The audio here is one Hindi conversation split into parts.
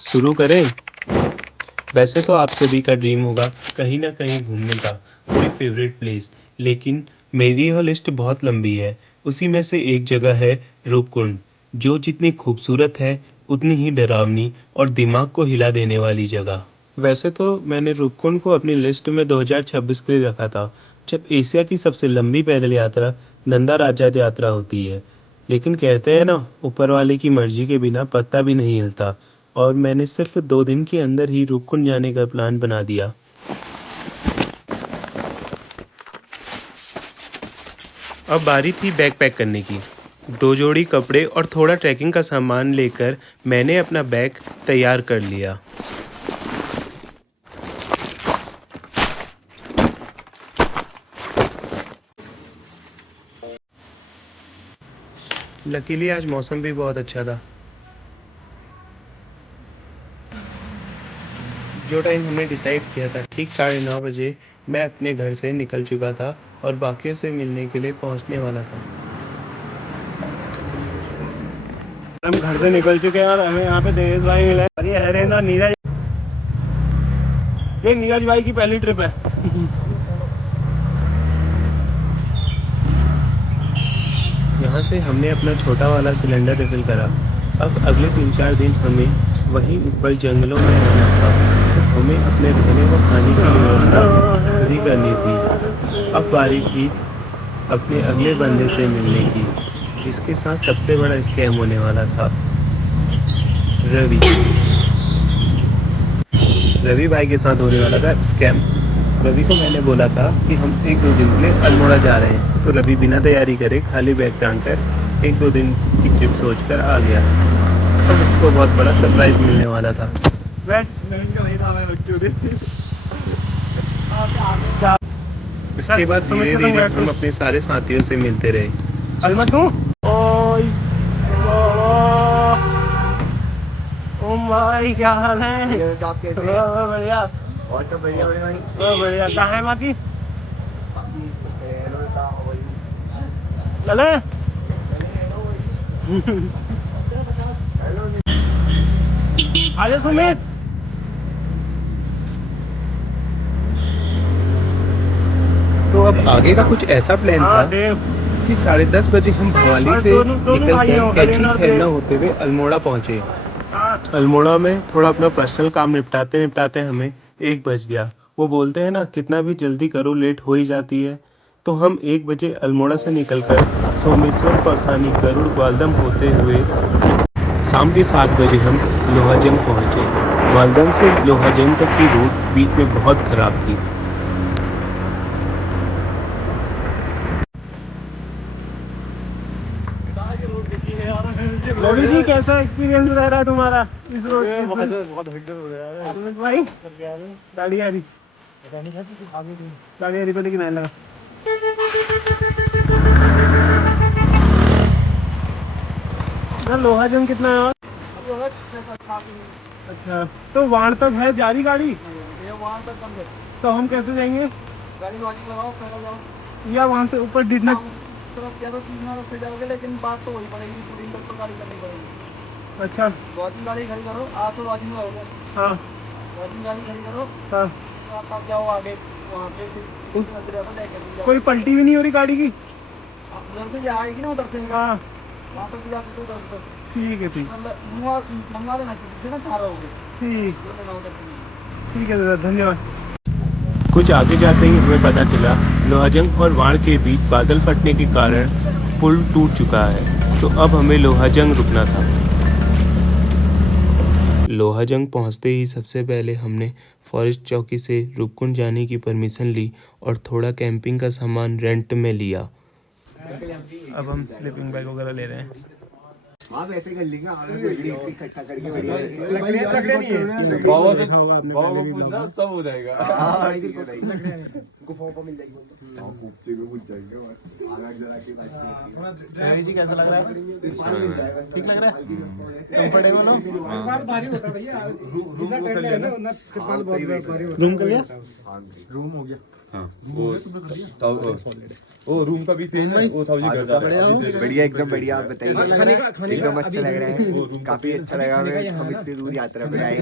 शुरू करें। वैसे तो आप सभी का ड्रीम होगा कहीं ना कहीं घूमने का, कोई फेवरेट प्लेस, लेकिन मेरी यह लिस्ट बहुत लंबी है। उसी में से एक जगह है रूपकुंड, जो जितनी खूबसूरत है उतनी ही डरावनी और दिमाग को हिला देने वाली जगह। वैसे तो मैंने रूपकुंड को अपनी लिस्ट में 2026 के लिए रखा था, जब एशिया की सबसे लंबी पैदल यात्रा नंदा राजा यात्रा होती है। लेकिन कहते हैं ना, ऊपर वाले की मर्जी के बिना पत्ता भी नहीं हिलता, और मैंने सिर्फ 2 दिन के अंदर ही रूपकुंड जाने का प्लान बना दिया। अब बारी थी बैग पैक करने की। 2 जोड़ी कपड़े और थोड़ा ट्रैकिंग का सामान लेकर मैंने अपना बैग तैयार कर लिया। लकीली आज मौसम भी बहुत अच्छा था। जो टाइम हमने डिसाइड किया था, ठीक 9:30 बजे मैं अपने घर से निकल चुका था और बाकियों से मिलने के लिए पहुंचने वाला था। हम घर से निकल चुके हैं और हमें यहाँ पे देवेश भाई मिले। और ये हरेंद्र नीरज, ये नीरज भाई की पहली ट्रिप है। यहाँ से हमने अपना छोटा वाला सिलेंडर रिफिल करा। अब अगले 3-4 दिन हमें वहीं ऊपर जंगलों में रहना था, तो हमें अपने रहने व खाने की व्यवस्था खुद ही करनी थी। अब बारी थी अपने अगले बंदे से मिलने की, जिसके साथ सबसे बड़ा स्कैम होने वाला था, रवि। रवि भाई के साथ होने वाला था स्कैम। रवि को मैंने बोला था कि हम 1-2 दिन के लिए अल्मोड़ा जा रहे हैं, तो रवि बिना तैयारी करे खाली बैग टांग कर 1-2 दिन की ट्रिप सोच कर आ गया। अब उसको बहुत बड़ा सरप्राइज मिलने वाला था। इसके बाद धीरे धीरे हम अपने सारे साथियों से मिलते रहे। अलमत हूँ। ओ भाई, क्या हाल है? बढ़िया। और तो बढ़िया बढ़िया। कहाँ है माती? चले। आजा सुमित। तो अब आगे का कुछ ऐसा प्लान था कि 10:30 बजे हम भवाली से निकलकर कैची खैरना होते हुए अल्मोड़ा पहुंचे। अल्मोड़ा में थोड़ा अपना पर्सनल काम निपटाते निपटाते हमें 1 बज गया। वो बोलते हैं ना, कितना भी जल्दी करो लेट हो ही जाती है। तो हम 1 बजे अल्मोड़ा से निकलकर सोमेश्वर, कौसानी, गरुड़, ग्वालदम होते हुए शाम के 7 बजे हम लोहाजंग पहुंचे। ग्वालदम से लोहाजंग तक की रूट बीच में बहुत खराब थी। रवि जी, कैसा एक्सपीरियंस रह रहा है तुम्हारा इस रोड पे? बहुत हेक्टिक हो रहा है सुमित भाई। गाड़ी आ रही, गाड़ी आ रही, पहले कि नहीं लगा। लोहाजंग कितना है? अच्छा, तो वहां तक है जा रही गाड़ी? वहां तक बंद है। तो हम कैसे जाएंगे? गाड़ी लगाओ, पैदल जाओ, या वहां से ऊपर डिडना तरफ या तो सीधा रास्ते जाओगे, लेकिन बात तो वही पड़ेगी, पूरी तक तो गाड़ी करनी पड़ेगी। अच्छा, वॉचिंग गाड़ी खड़ी करो, आप तो वॉचिंग में होगा। हाँ, वॉचिंग गाड़ी खड़ी करो। हाँ, तो आप जाओ आगे, वहाँ पे कोई पलटी भी नहीं हो रही गाड़ी की? उधर से आएगी ना, उधर से। हाँ, वहाँ तक जाके तो उधर से। ठीक है, ठीक मंगवा लेना किसी से ना, चाह रहोगे। ठीक है दादा, धन्यवाद। कुछ आगे जाते ही हमें पता चला लोहाजंग और वाण के बीच बादल फटने के कारण पुल टूट चुका है, तो अब हमें लोहाजंग रुकना था। लोहाजंग पहुंचते ही सबसे पहले हमने फॉरेस्ट चौकी से रूपकुंड जाने की परमिशन ली और थोड़ा कैंपिंग का सामान रेंट में लिया। अब हम स्लीपिंग बैग वगैरह ले रहे हैं। आप ऐसे कर लेंगे, इकट्ठा करके बढ़िया सब हो जाएगा। गुफाओं पर मिल जाएगी। रवि जी, कैसा लग रहा है? ठीक लग रहा है? कंफर्टेबल हो? भारी होता भैया, रूम कर लिया? रूम हो गया। हाँ वो रूम का भी पेन है वो 1000 बढ़िया एकदम बढ़िया। आप बताइए। एकदम अच्छा लग रहा है, काफी अच्छा लगा हमें। हम इतनी दूर यात्रा पे आए,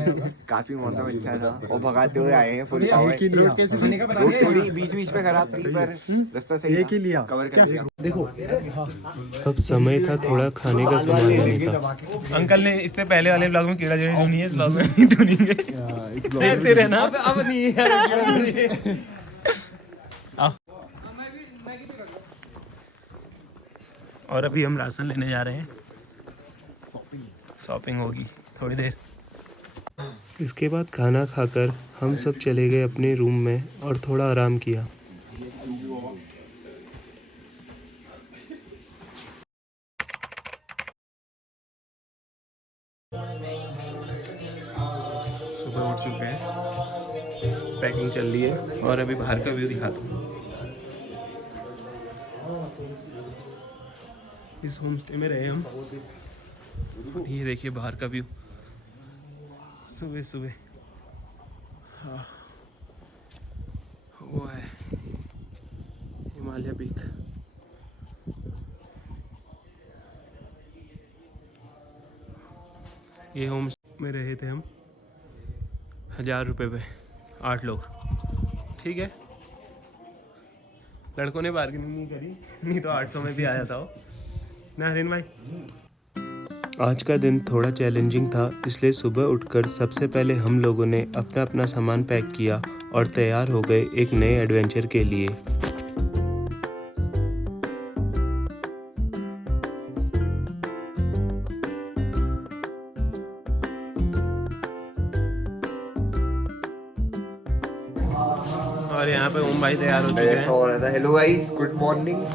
काफी मौसम अच्छा था और भगाते हुए आए हैं फुल पावर। रोड थोड़ी बीच बीच में खराब थी पर रास्ता सही था, कवर कर लिया। देखो अब समय था थोड़ा खाने का सामान लेने का। अंकल ने इससे पहले वाले ब्लॉग में कीड़ा जड़ी ढूंढी है, इस ब्लॉग में नहीं ढूंढेंगे। देते रहना। अब नहीं है। और अभी हम राशन लेने जा रहे हैं। शॉपिंग होगी थोड़ी देर। इसके बाद खाना खाकर हम सब चले गए अपने रूम में और थोड़ा आराम किया। सुबह उठ चुके हैं, पैकिंग चल रही है और अभी बाहर का व्यू दिखाता हूँ। इस होम स्टे में रहे हम। ये देखिए बाहर का व्यू सुबह सुबह। हाँ वो है हिमालय पीक। ये होम में रहे थे हम 1000 रुपये पे 8 लोग। ठीक है, लड़कों ने बार्गेनिंग नहीं करी, नहीं तो 800 में भी आ जाता हो ना हरीन भाई। आज का दिन थोड़ा चैलेंजिंग था, इसलिए सुबह उठकर सबसे पहले हम लोगों ने अपना अपना सामान पैक किया और तैयार हो गए एक नए एडवेंचर के लिए। और यहाँ पे ओम भाई तैयार हो चुके हैं। हो रहा था। Hello guys, good morning.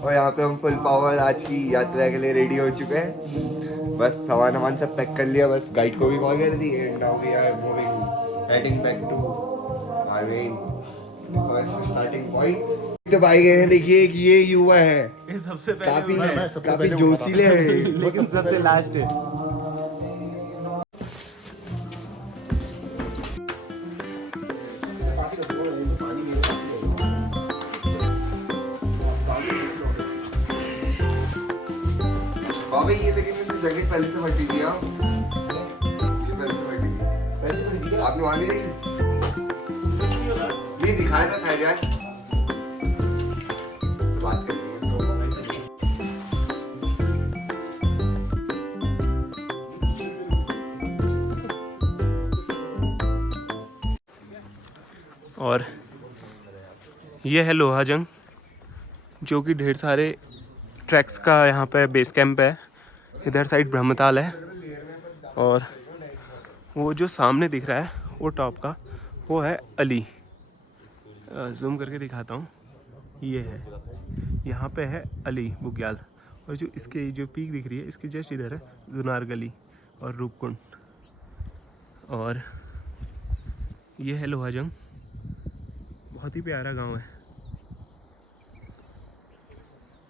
और यहाँ पे हम फुल पावर आज की यात्रा के लिए रेडी हो चुके हैं। बस सामान सब पैक कर लिया, बस गाइड को भी कॉल कर दी। And now we are moving heading back to our main first starting point. तो भाई गए हैं, देखिए कि ये युवा है, सबसे काफी जोशीले हैं, लेकिन सबसे लास्ट है। बाबा ये लेकिन जैकेट पहले से फटी थी। आप ये पहले से फटी थी, आपने वहां नहीं देखी? ये दिखाया था शायद यार, से बात कर लेंगे। और ये है लोहाजंग, जो कि ढेर सारे ट्रैक्स का यहाँ पे बेस कैंप है। इधर साइड ब्रह्मताल है और वो जो सामने दिख रहा है वो टॉप का वो है अली। जूम करके दिखाता हूँ, ये है, यहाँ पे है अली बुग्याल। और जो इसके जो पीक दिख रही है इसके जस्ट इधर है जुनार गली और रूपकुंड। और ये है लोहाजंग, बहुत ही प्यारा गांव है,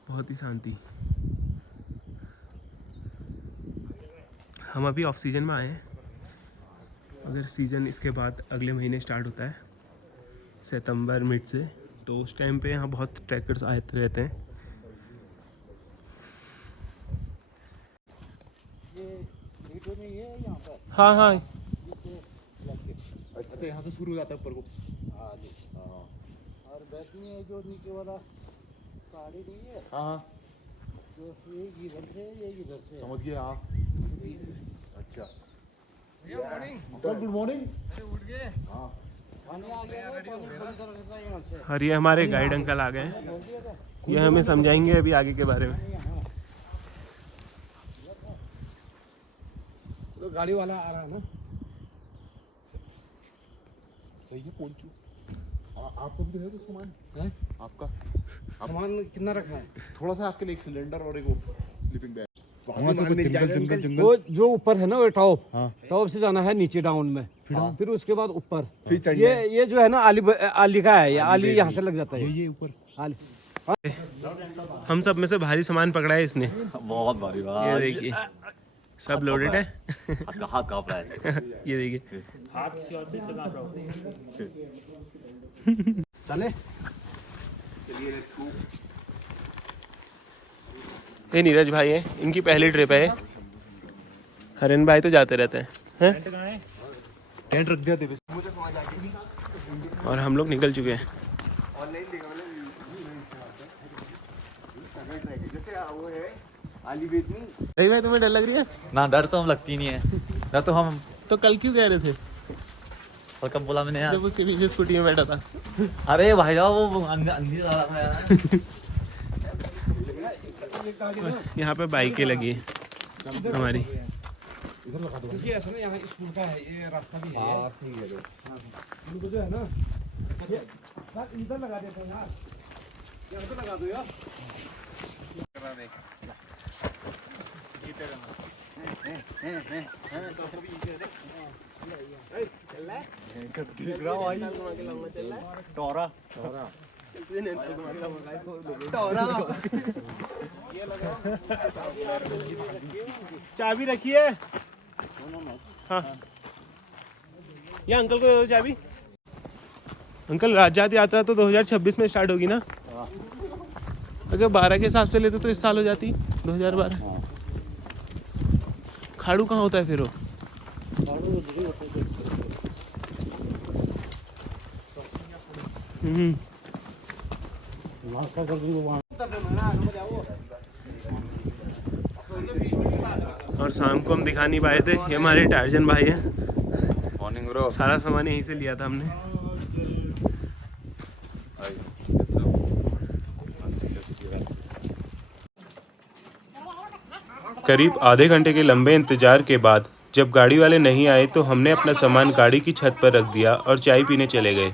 बहुत ही शांति। हम अभी ऑफ सीजन में आए हैं, अगर सीज़न इसके बाद अगले महीने स्टार्ट होता है सितंबर मिड से, तो उस टाइम पे यहाँ बहुत ट्रैकर्स आते रहते हैं। हाँ हाँ अच्छा यहाँ से शुरू हो जाता है ऊपर को। और बैक में जो नीचे वाला पहाड़ी नहीं है, हाँ जो ये इधर से ये इधर से समझ गए। हाँ अच्छा गुड मॉर्निंग। पानी आ गया है, पानी बंद कर देता है यहाँ से। और ये हमारे गाइड अंकल आ गए हैं, ये हमें समझाएंगे अभी आगे के बारे में। तो गाड़ी वाला आ रहा है ना। सही है पोंचू। आपको भी तो है कुछ सामान है आपका? सामान कितना रखा है? थोड़ा सा आपके लिए एक सिलेंडर और एक वो स्लीपिंग बैग। वहाँ से कुछ जंगल जंगल वो जो ऊपर है ना वो टॉप, हाँ। टॉप से जाना है नीचे डाउन में, फिर उसके बाद ऊपर। फिर चढ़ना है। ये जो है ना आली का है, ये आली यहाँ से लग जाता है। ये ऊपर आली हम सब में से भारी सामान पकड़ा है इसने, बहुत भारी ये बात। देखिए सब लोडेड है। हाथ कांप रहा है। ये देखिए चले ये नीरज भाई है, इनकी पहली ट्रिप है। हरिन भाई तो जाते रहते हैं टेंट रख दिया थे और हम लोग निकल चुके हैं। भाई भाई तुम्हें डर लग रही है? ना डर तो हम लगती नहीं है। डर तो हम तो कल क्यों कह रहे थे और कब बोला मैंने यार। जब उसके पीछे स्कूटी में बैठा था? अरे भाई साहब वो अंधी जा रहा था यार। यहाँ पे बाइकें लगी हैं हमारी। क्योंकि ऐसा ना यहाँ स्कूल का है, ये रास्ता भी है। इनको जो है ना इधर लगा देते हैं यार, यहाँ पे लगा दो यार। चाबी रखिए। हाँ ये अंकल को दे दो चाबी। अंकल राजजात यात्रा तो 2026 में स्टार्ट होगी ना? अगर 12 के हिसाब से लेते तो इस साल हो जाती 2012। खाड़ू कहाँ होता है फिर वो? और शाम को हम दिखा नहीं पाए थे, ये हमारे टार्जन भाई हैं। Morning bro. सारा सामान यहीं से लिया था हमने। करीब आधे घंटे के लंबे इंतजार के बाद जब गाड़ी वाले नहीं आए तो हमने अपना सामान गाड़ी की छत पर रख दिया और चाय पीने चले गए।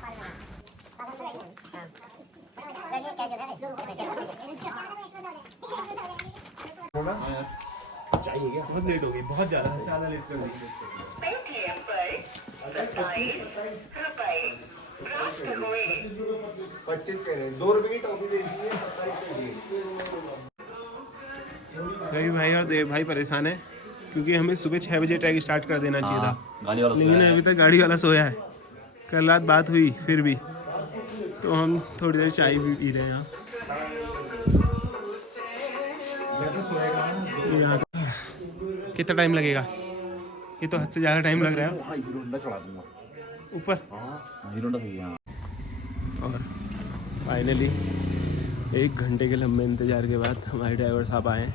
बहुत लेट हो गई, बहुत ज़्यादा लेट कर दी। रवि भाई और देव भाई परेशान है क्योंकि हमें सुबह 6 बजे ट्रैक स्टार्ट कर देना चाहिए था, गाड़ी वाला लेकिन अभी तक गाड़ी वाला सोया है। कल रात बात हुई फिर भी, तो हम थोड़ी देर चाय भी पी रहे हैं यहाँ। कितना टाइम लगेगा? ये तो हद से ज़्यादा टाइम लग रहा है। हीरो होंडा चढ़ा दूंगा ऊपर। हीरो होंडा सही है। और फाइनली 1 घंटे के लंबे इंतजार के बाद हमारे ड्राइवर साहब आए हैं।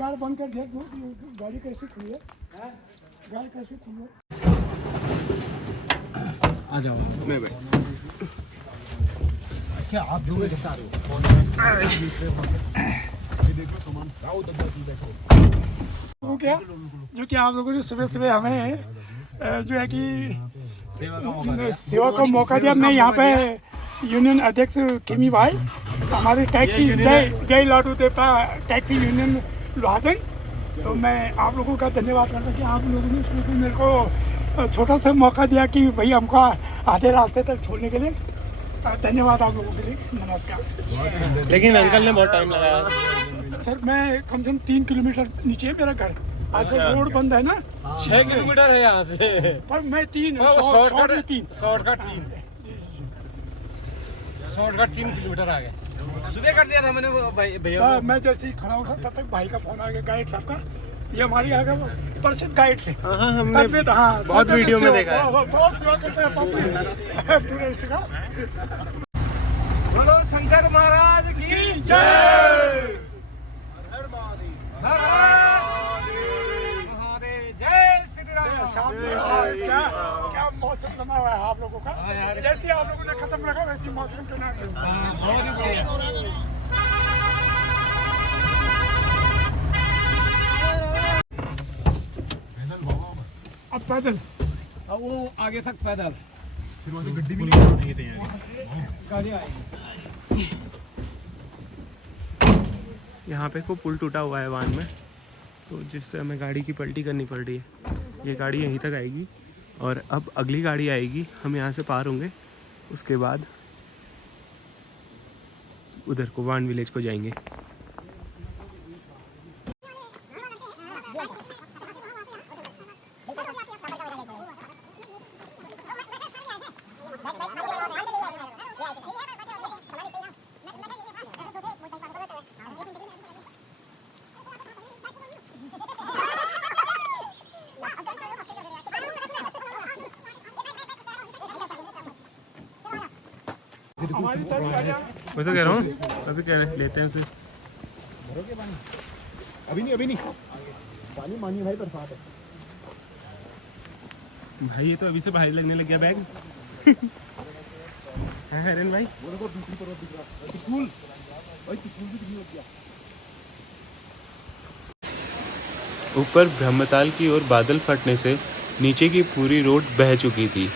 गाड़ी बंद कर दिया, गाड़ी कैसे खुली है? गाड़ी कैसे खुली है? आ जाओ मैं बैठ। अच्छा आप जो बता रहे हो वो क्या, जो कि आप लोगों ने सुबह सुबह हमें जो है कि सेवा का मौका दिया। मैं यहाँ पे यूनियन अध्यक्ष किमी भाई, हमारे टैक्सी जय लाडू देवता टैक्सी यूनियन लुहासन, तो मैं आप लोगों का धन्यवाद करता हूँ कि आप लोगों ने शुरू मेरे को छोटा सा मौका दिया कि भाई हमको आधे रास्ते तक छोड़ने के लिए। धन्यवाद आप लोगों के लिए, नमस्कार। लेकिन अंकल ने बहुत टाइम लगाया सर मैं कम से कम 3 किलोमीटर नीचे है मेरा घर। आज रोड बंद है ना, 6 किलोमीटर है यहाँ से, पर मैं 3 शॉर्टकट 3 शॉर्टकट 3 किलोमीटर आ गए। सुबह कर दिया था मैंने वो भैया को। मैं जैसे ही खड़ा उठा तब तक भाई का फोन आ गया, गाइड साहब का। ये हमारी आगे प्रसिद्ध गाइड से। हाँ हमने तब भी तो हाँ बहुत वीडियो में देखा है। बहुत सेवा करते हैं पब्लिक टूरिस्ट का। बोलो शंकर महाराज की जय। जय श्री राम। क्या मौसम बना हुआ है आप लोगों का, जैसे आप लोगों ने खत्म रखा वैसे मौसम चला अब पैदल। अब वो आगे तक पैदल फिर वहाँ से गड्डी भी नहीं गाड़ी आएगी। यहाँ पे को पुल टूटा हुआ है वान में, तो जिससे हमें गाड़ी की पलटी करनी पड़ रही है। ये गाड़ी यहीं तक आएगी और अब अगली गाड़ी आएगी, हम यहाँ से पार होंगे, उसके बाद उधर को वान विलेज को जाएंगे। हमारी तरफ आ जा। मैं तो कह रहा हूँ अभी कह रहे लेते हैं इसे। अभी नहीं पानी मांगी भाई, बरसात है। भाई ये तो अभी से भारी लगने लग गया बैग। है हरन भाई। वो देखो दूसरी तरफ दिख रहा है त्रिशूल, भाई त्रिशूल भी दिखने लग गया। ऊपर ब्रह्मताल की ओर बादल फटने से नीचे की पूरी रोड बह चुकी थी।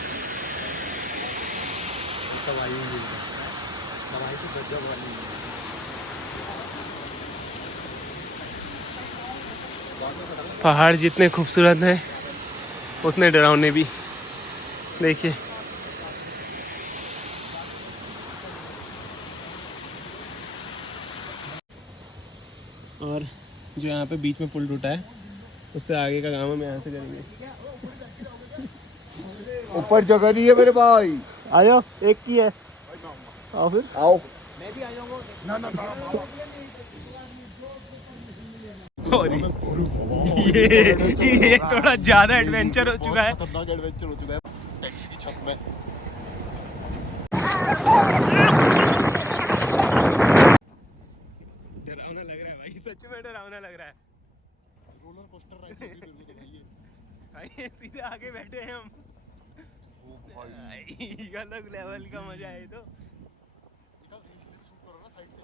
पहाड़ जितने खूबसूरत हैं उतने डरावने भी। देखिए और जो यहाँ पे बीच में पुल टूटा है उससे आगे का काम हम यहाँ से करेंगे। ऊपर जगह नहीं है मेरे भाई। आ जाओ, एक की है। आओ फिर। आओ। और ये थोड़ा ज्यादा एडवेंचर हो चुका है। खतरनाक एडवेंचर हो चुका है टैक्सी की छत में। डरावना लग रहा है भाई, सच में डरावना लग रहा है। रोलर कोस्टर राइड लग रही है मेरे को तो भाई ये। भाई सीधे आगे बैठे हैं हम। ओ भाई भाई अलग लेवल का मजा है ये तो। शूट करो ना साइड से।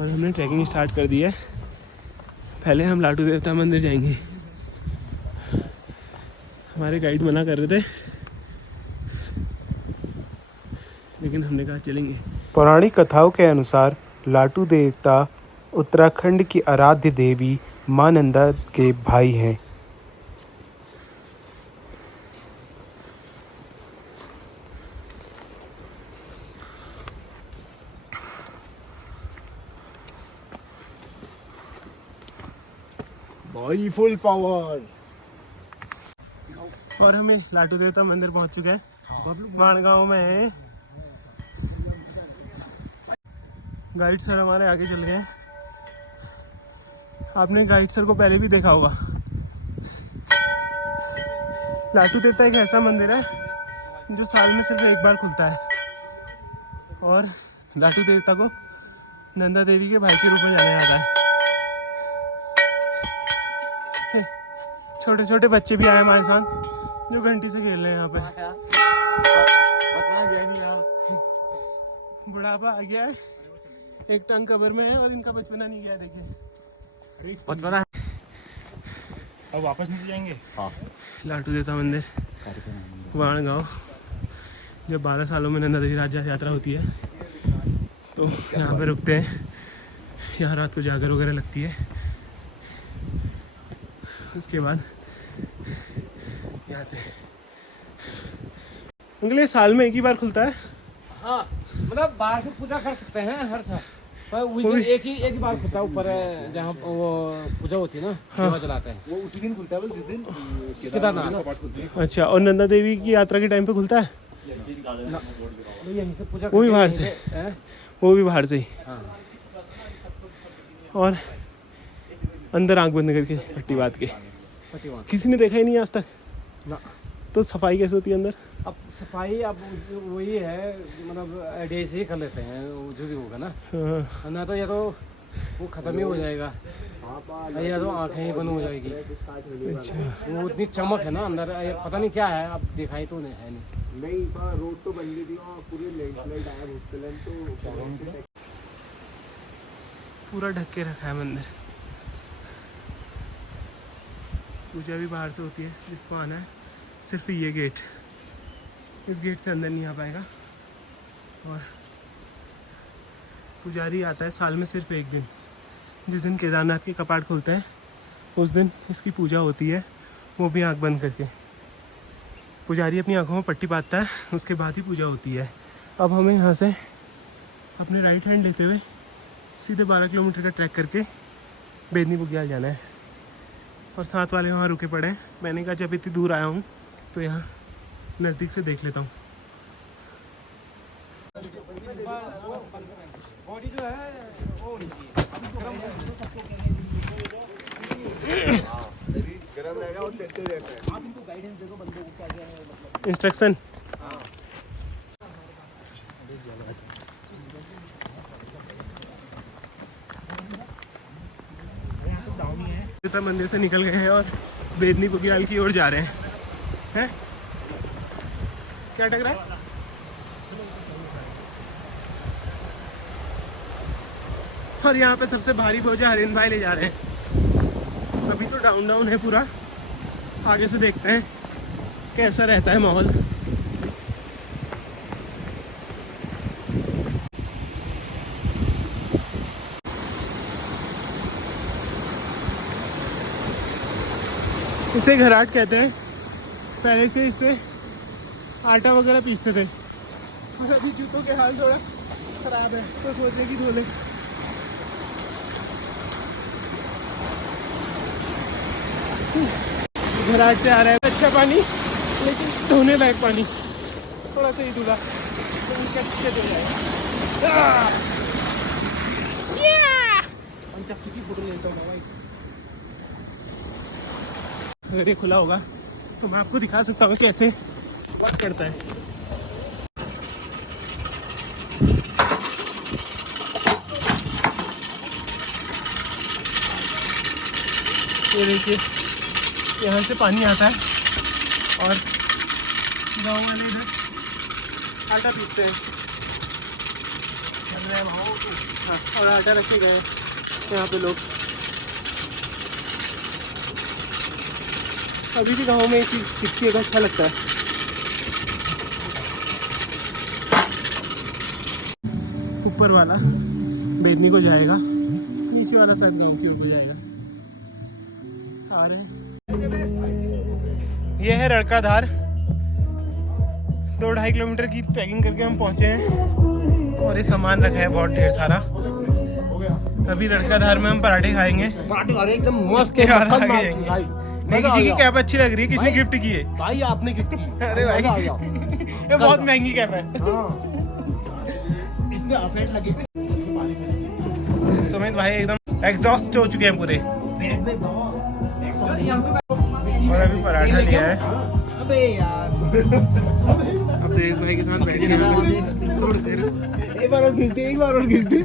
और हमने ट्रैकिंग स्टार्ट कर दी है। पहले हम लाटू देवता मंदिर जाएंगे। हमारे गाइड मना कर रहे थे लेकिन हमने कहा चलेंगे। पौराणिक कथाओं के अनुसार लाटू देवता उत्तराखंड की आराध्य देवी मां नंदा के भाई हैं। भाई फुल पावर। और हमें लाटू देवता मंदिर पहुंच चुके हैं। माणगांव में है। गाइड सर हमारे आगे चल गए हैं। आपने गाइड सर को पहले भी देखा होगा। लाटू देवता एक ऐसा मंदिर है जो साल में सिर्फ एक बार खुलता है और लाटू देवता को नंदा देवी के भाई के रूप में जाना जाता है। छोटे छोटे बच्चे भी आए हमारे साथ जो घंटी से खेल रहे हैं यहाँ पे। बुढ़ापा आ गया है, एक टंग कबर में है और इनका बचपना नहीं गया है। देखिए बचपना अब वापस नीचे जाएंगे। लाटू देवता मंदिर वाणगांव। जब 12 सालों में नंदा देवी राज्य यात्रा होती है तो यहाँ पे रुकते हैं। यहाँ रात को जागर वगैरह लगती है। उसके बाद आते हैं। अंकल ये साल में एक ही बार खुलता है? हाँ मतलब बाहर से पूजा कर सकते हैं हर साल, पर उस दिन एक ही बार खुलता है ऊपर जहाँ वो पूजा होती है ना, सेवा चलाते हैं। वो उसी दिन खुलता है जिस दिन केदारनाथ कपाट खुलते हैं। अच्छा, और नंदा देवी की यात्रा के टाइम पे खुलता है? यहीं से पूजा वो भी बाहर से? वो भी बाहर से ही? हाँ। और अंदर आंख बंद करके पट्टी बांध के? पट्टी किसी ने देखा ही नहीं आज तक ना। तो सफाई कैसे होती है अंदर? अब सफाई अब वही है, मतलब डे से ही कर लेते हैं जो भी होगा ना। हाँ। ना तो या तो वो खत्म ही हो जाएगा या तो आँखें ही बंद हो जाएगी। अच्छा, वो इतनी चमक है ना अंदर, पता नहीं क्या है, अब दिखाई तो नहीं है। नहीं रोड तो बन गई थी और पूरी लैंडस्लाइड आया भूस्खलन तो पूरा ढक के रखा है मंदिर। पूजा भी बाहर से होती है। जिसको आना है सिर्फ ये गेट, इस गेट से अंदर नहीं आ पाएगा। और पुजारी आता है साल में सिर्फ एक दिन, जिस दिन केदारनाथ के कपाट खुलते हैं उस दिन इसकी पूजा होती है, वो भी आंख बंद करके। पुजारी अपनी आंखों में पट्टी बांधता है, उसके बाद ही पूजा होती है। अब हमें यहाँ से अपने राइट हैंड लेते हुए सीधे 12 किलोमीटर का ट्रैक करके बेदनी बुग्याल जाना है। और साथ वाले वहाँ रुके पड़े हैं। मैंने कहा जब इतनी दूर आया हूँ तो यहाँ नज़दीक से देख लेता हूँ। बॉडी जो है वो गरम रहेगा और चलते रहते हैं। आप इनको गाइडेंस देखो बंदे को क्या क्या है मतलब। इंस्ट्रक्शन तो मंदिर से निकल गए हैं और बेदनी बुग्याल की ओर जा रहे हैं। क्या टक रहा है? और यहाँ पे सबसे भारी बोझा हरिन भाई ले जा रहे हैं। अभी तो डाउन डाउन है पूरा, आगे से देखते हैं कैसा रहता है माहौल। इसे घराट कहते हैं। पहले से इससे आटा वगैरह पीसते थे और अभी जूतों के हाल थोड़ा खराब है तो सोचे कि धो ले। घराट से आ रहा है अच्छा पानी, लेकिन धोने लायक पानी थोड़ा सा ही धुला तो उनका दिक्कत हो जाएगा। अगर ये खुला होगा तो मैं आपको दिखा सकता हूँ कैसे वर्क करता है। ये देखिए यहाँ से पानी आता है और गाँव वाले इधर आटा पीसते हैं। हाँ, और आटा रखे गए हैं यहाँ पे लोग। अभी भी गाँव में एक चीज़ दिखती है तो अच्छा लगता है। ऊपर वाला बेदनी को जाएगा, नीचे वाला शायद गाँव की ओर को जाएगा। आ रहे हैं। ये है रड़काधार। 2-2.5 किलोमीटर की ट्रैकिंग करके हम पहुँचे हैं और ये सामान रखा है बहुत ढेर सारा। अभी रड़काधार में हम पराठे खाएंगे, पराठे खा रहे हैं एकदम मस्त उसके बाद मक्खन आगे मार जाएंगे। भाई। नहीं, किसी की कैप अच्छी लग रही है, किसने गिफ्ट की है? भाई आपने गिफ्ट की। अरे भाई मजा आ गया। ये बहुत महंगी कैप है। इसमें अफेट लगे। सुमित भाई एकदम एग्जॉस्ट हो चुके हैं पूरे। और अभी पराठा लिया है। अबे यार अब तेज भाई के साथ बैठ के थोड़ी देर एक बार और खींच दे, एक बार और खींच दे।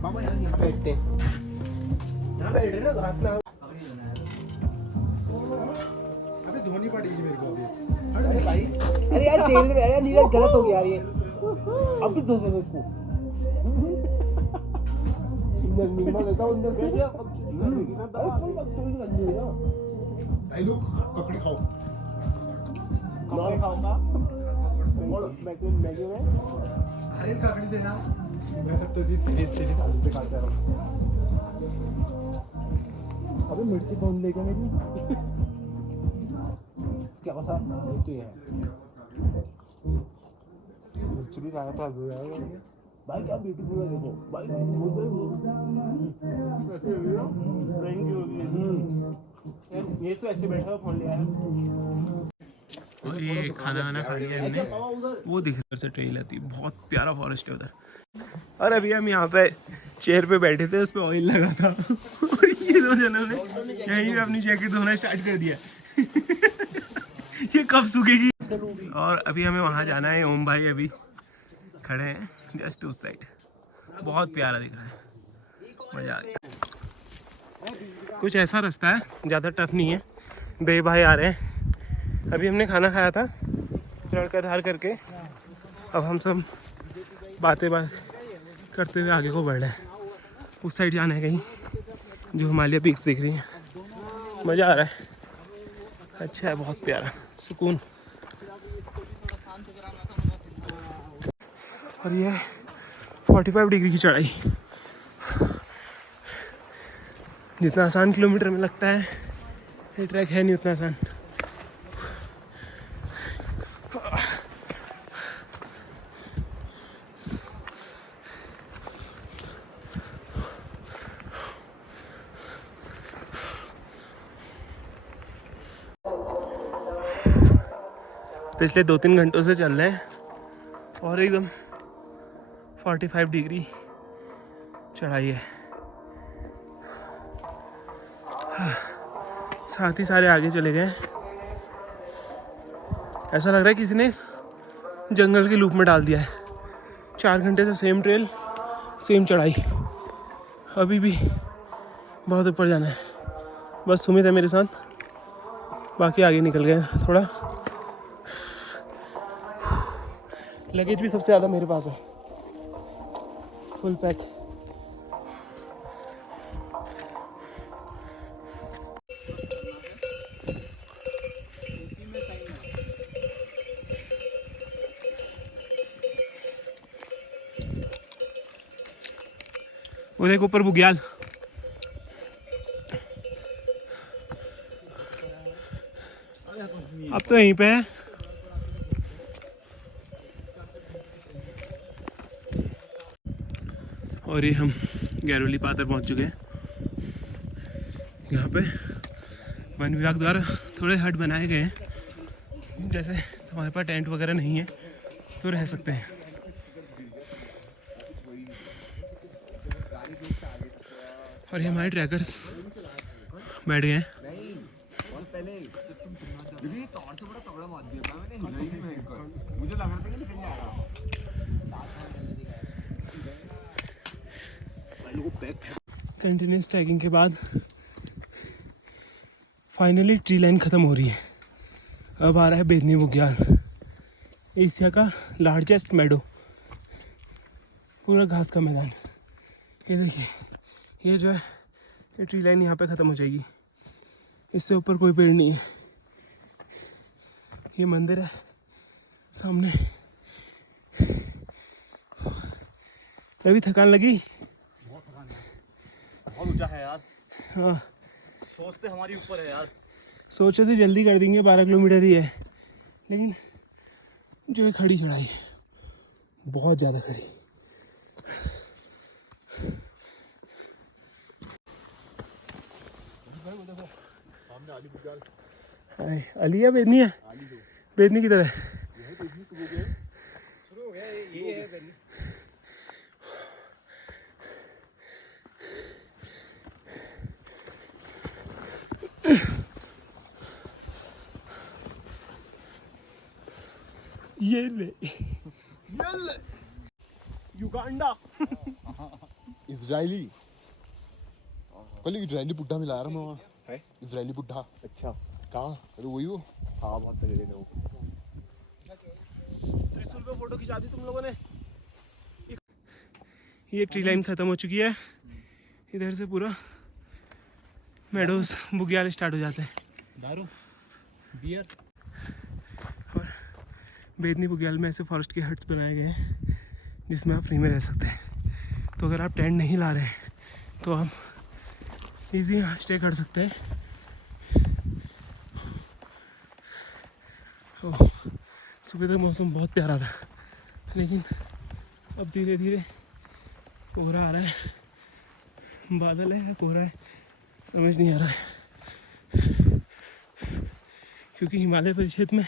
बाबा यार यहाँ बैठते हैं, यहाँ बैठ रहे ना घाट में। अबे धोनी पड़ेगी मेरे को अभी। अरे भाई, अरे यार तेल में यार नीरज गलत हो गया यार ये। अब भी धो देना इसको। इंजन निकलना लेता हूँ अंदर से। फुल बकचोदी करनी है ना। भाई लोग ककड़ी खाओ। ककड़ी खाऊंगा और मैगी में अरे ककड़ी देना। मैं तो तेरी थाली पे खाता रहा। अबे मिर्ची कौन लेगा मेरी? क्या पता ये तो है। मिर्ची भी खाया था यार। भाई क्या ब्यूटीफुल है देखो भाई। ये तो ऐसे बैठा हुआ फोन लिया है। और ये खाना वाना खा लिया हमने। वो दिख रहा है ट्रेल आती है, बहुत प्यारा फॉरेस्ट है उधर। और अभी हम यहाँ पे चेयर पे बैठे थे, उस पे ऑयल लगा था। और ये दो जनों ने यहीं पे अपनी जैकेट धोना स्टार्ट कर दिया। ये कब सूखेगी? और अभी हमें वहाँ जाना है। ओम भाई अभी खड़े हैं जस्ट उस साइड। बहुत प्यारा दिख रहा है, मजा आ गया। कुछ ऐसा रास्ता है, ज़्यादा टफ नहीं है। बे भाई आ रहे हैं। अभी हमने खाना खाया था रड़काधार करके। अब हम सब बात करते हुए आगे को बढ़ रहे हैं। उस साइड जाना है कहीं, जो हिमालय पीक्स दिख रही है। मज़ा आ रहा है, अच्छा है, बहुत प्यारा सुकून। और ये 45 डिग्री की चढ़ाई। जितना आसान किलोमीटर में लगता है ये ट्रैक है नहीं उतना आसान। पिछले 2-3 घंटों से चल रहे हैं और एकदम 45 डिग्री चढ़ाई है। साथ ही सारे आगे चले गए। ऐसा लग रहा है किसी ने जंगल के लूप में डाल दिया है। 4 घंटे से सेम ट्रेल, सेम चढ़ाई। अभी भी बहुत ऊपर जाना है। बस सुमित है मेरे साथ, बाकी आगे निकल गए थोड़ा। लगेज भी सबसे ज़्यादा मेरे पास है, फुल पैक। वो देखो ऊपर बुग्याल। अब तो यहीं पे है। और ये हम गैरोली पातर पहुंच चुके हैं। यहाँ पे वन विभाग द्वारा थोड़े हट बनाए गए हैं, जैसे हमारे पास टेंट वगैरह नहीं है तो रह सकते हैं। और ये हमारे ट्रैकर्स बैठ गए हैं। मुझे लग रहा था कि निकल जाएगा। कंटिन्यूस ट्रैकिंग के बाद फाइनली ट्री लाइन ख़त्म हो रही है। अब आ रहा है बेदनी बुग्याल, एशिया का लार्जेस्ट मेडो, पूरा घास का मैदान। ये देखिए, ये जो है ये ट्री लाइन यहाँ पे ख़त्म हो जाएगी, इससे ऊपर कोई पेड़ नहीं है। ये मंदिर है सामने। अभी थकान लगी? बहुत ऊंचा है यार, हाँ, सोच से हमारी ऊपर है यार। सोचे थे जल्दी कर देंगे, 12 किलोमीटर ही है, लेकिन जो है खड़ी चढ़ाई है, बहुत ज़्यादा खड़ी। अली है बेदनी है? बेदनी की तरह शुरू हो गया ये है बेदनी। ये ले युगांडा। इजरायली कल इजरायली बुड्ढा मिला रहा मैं वहाँ। है? इजरायली बुड्ढा। अच्छा। कहाँ? अरे वही वो। हाँ बहुत तगड़े थे वो। त्रिशूल पे फोटो खिंचा दी तुम लोगों ने। ये ट्री लाइन खत्म हो चुकी है, इधर से पूरा मेडोज बुग्याल स्टार्ट हो जाते हैं। दारू, बियर। और बेदनी बुग्याल में ऐसे फॉरेस्ट के हट्स बनाए गए हैं जिसमें आप फ्री में रह सकते हैं। तो अगर आप टेंट नहीं ला रहे हैं तो आप इजी यहाँ स्टे कर सकते हैं। ओह, सुबह तक मौसम बहुत प्यारा था, लेकिन अब धीरे धीरे कोहरा आ रहा है। बादल है या कोहरा है समझ नहीं आ रहा है, क्योंकि हिमालय परिक्षेत्र में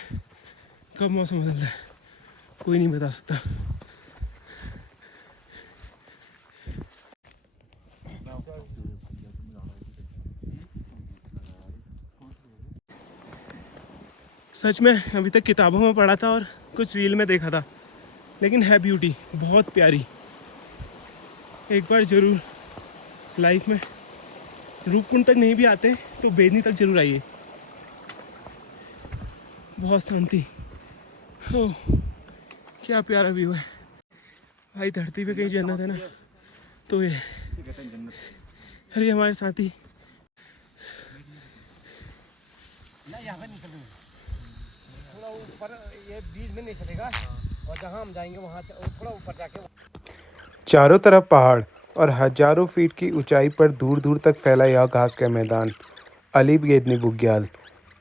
कब मौसम बदलता है कोई नहीं बता सकता। सच में अभी तक किताबों में पढ़ा था और कुछ रील में देखा था, लेकिन है ब्यूटी बहुत प्यारी। एक बार ज़रूर लाइफ में रूपकुंड तक नहीं भी आते तो बेदनी तक जरूर आइए, बहुत शांति। ओह क्या प्यारा व्यू है भाई। धरती पे कहीं जन्नत है ना तो ये। अरे हमारे साथी यहाँ पे नहीं चलेंगे, थोड़ा ऊपर ये बीच में नहीं चलेगा, और जहाँ हम जाएंगे वहाँ थोड़ा ऊपर जाके। चारों तरफ पहाड़ और हजारों फीट की ऊंचाई पर दूर दूर तक फैला यह घास का मैदान अली बेदनी बुग्याल,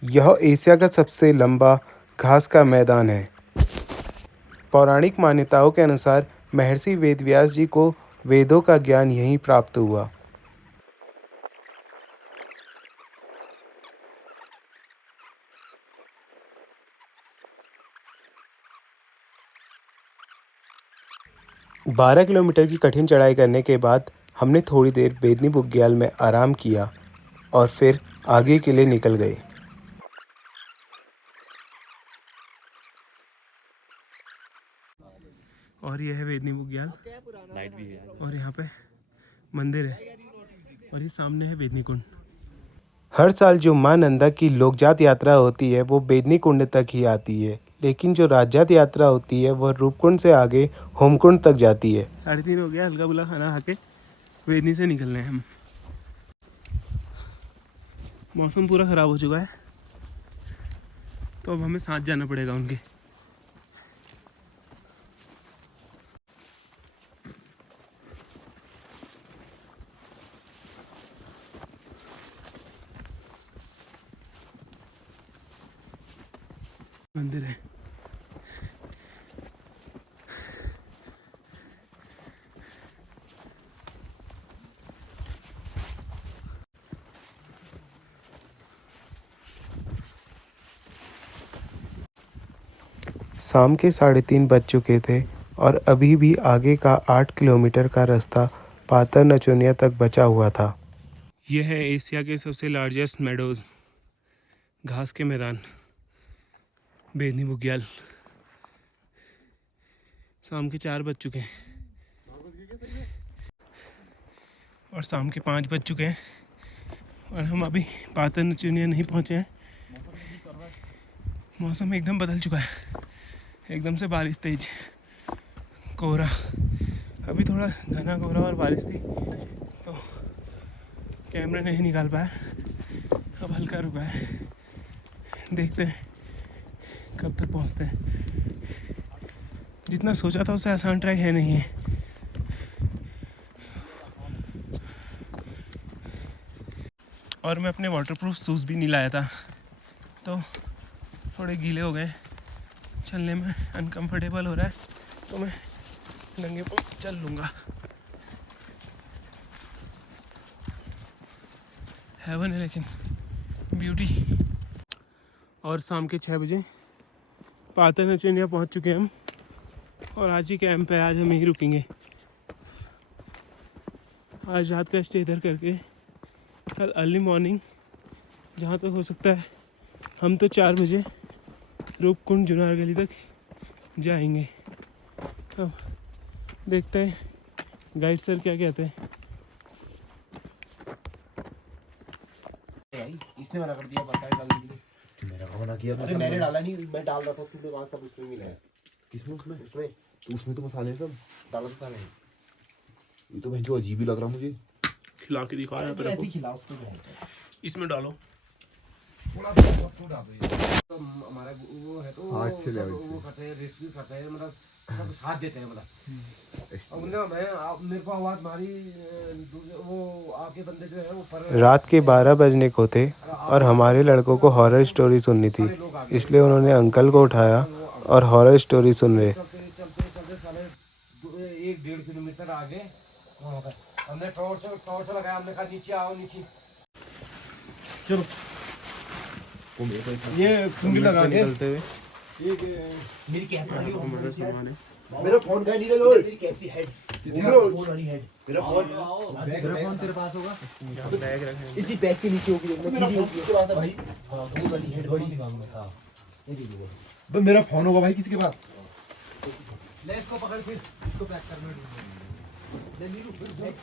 यह एशिया का सबसे लंबा घास का मैदान है। पौराणिक मान्यताओं के अनुसार महर्षि वेदव्यास जी को वेदों का ज्ञान यहीं प्राप्त हुआ। बारह किलोमीटर की कठिन चढ़ाई करने के बाद हमने थोड़ी देर बेदनी बुग्याल में आराम किया और फिर आगे के लिए निकल गए। और यह है बेदनी बुग्याल, लाइट भी है और यहाँ पे मंदिर है। और ये सामने है बेदनी कुंड। हर साल जो मां नंदा की लोकजात यात्रा होती है वो बेदनी कुंड तक ही आती है, लेकिन जो राजजात यात्रा होती है वह रूपकुंड से आगे होमकुंड तक जाती है। 3:30 हो गया, हल्का बुला खाना खा के बेदनी से निकलने हैं हम। मौसम पूरा ख़राब हो चुका है, तो अब हमें साथ जाना पड़ेगा उनके। मंदिर है। शाम के 3:30 बज चुके थे और अभी भी आगे का 8 किलोमीटर का रास्ता पातर नचोनिया तक बचा हुआ था। यह है एशिया के सबसे लार्जेस्ट मेडोज़, घास के मैदान, बेदनी बुग्याल। शाम के 4 बज चुके हैं और शाम के 5 बज चुके हैं और हम अभी पातर नचोनिया नहीं पहुँचे हैं। मौसम एकदम बदल चुका है, एकदम से बारिश तेज, कोहरा। अभी थोड़ा घना कोहरा और बारिश थी तो कैमरा नहीं निकाल पाया, अब हल्का रुका है। देखते हैं कब तक पहुंचते हैं। जितना सोचा था उससे आसान ट्रैक है नहीं है। और मैं अपने वाटरप्रूफ शूज़ भी नहीं लाया था, तो थोड़े गीले हो गए, चलने में अनकंफर्टेबल हो रहा है, तो मैं नंगे पाँव चल लूँगा। हेवन है लेकिन ब्यूटी। और शाम के 6 बजे पातर नचोनिया पहुँच चुके हैं हम और आज ही कैंप है, आज हम यहीं रुकेंगे। आज रात का स्टे इधर करके कल अर्ली मॉर्निंग जहाँ तक हो सकता है हम तो 4 बजे रूपकुंड जुनार गली तक जाएंगे। अब देखते हैं गाइड सर क्या कहते हैं। इसने मना कर दिया बताए डालने के लिए। मेरा मना किया था। अरे मैंने डाला नहीं, मैं डाल रहा था, तूने वहाँ सब उसमें मिला है। किसमें? उसमें उसमें तो उसमें तो मसाले सब डाला तो था मैंने। ये तो भैंचो अजीब ही लग रहा मुझे। खिला के दिखा रहा है तेरे ऐसे को। ही खिला उसको जो है। इसमें डालो। थोड़ा सा सब डाल दो ये। तो हमारा वो है तो हाँ, अच्छे सब लेवल वो करते हैं, रेस्क्यू करते हैं, मतलब सब साथ देते हैं मतलब। अब ना मेरे को आवाज़ मारी, वो आके बंदे जो है ऊपर। रात के 12 बजने को थे और हमारे लड़कों को हॉरर स्टोरी सुननी थी, इसलिए उन्होंने अंकल को उठाया और हॉरर स्टोरी सुन रहे। चलते चलते चलते साले 1-1.5 किलोमीटर आगे वहाँ पर हमने टॉर्च लगाया, हमने कहा नीचे आओ नीचे। चलो ये कुंडी लगा के मेरी कैप मेरा फोन कहीं नहीं लगा। मेरी कैप की हेड फोन वाली हेड मेरा फोन तेरे पास होगा। इसी बैग के नीचे होगी, मेरा फोन किसके पास है भाई? हाँ वो वाली हेड बड़ी हाँ ये देखिए भाई मेरा फोन होगा भाई किसी के पास? ले इसको पकड़, फिर इसको पैक करना ले नीरू फिर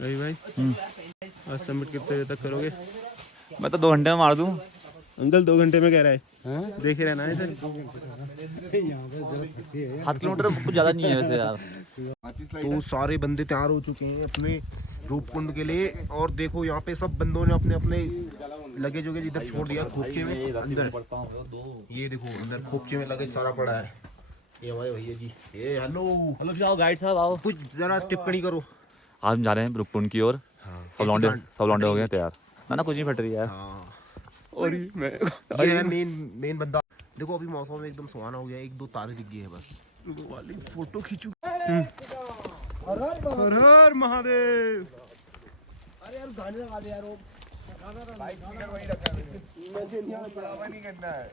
रवि भाई आज सबमिट कितने बजे तक करोगे? मैं तो 2 घंटे में मार दूं। अंकल 2 घंटे में कह रहा है, देखे रहना है सर। 7 किलोमीटर कुछ ज़्यादा नहीं है वैसे यार। तो सारे बंदे तैयार हो चुके हैं अपने रूपकुंड के लिए। और देखो यहाँ पे सब बंदों ने अपने अपने लगेज वगैरह इधर छोड़ दिया खोपचे में अंदर। ये देखो अंदर खोपचे में लगेज सारा पड़ा है। ये हमारे भैया जी, ये हेलो आओ गाइड साहब आओ। कुछ जरा टिप्पणी करो। आज हम जा रहे हैं रूपकुंड की ओर। सब लौंडे हो गए तैयार। ना कुछ नहीं फट रही है। और ये है मेन बंदा। देखो अभी मौसम एकदम सुहाना हो गया, 1-2 तारे दिख गए हैं बस। वो वाली फोटो खींचू। हर हर महादेव। अरे यार गाने लगा दे यार वो नहीं करना है।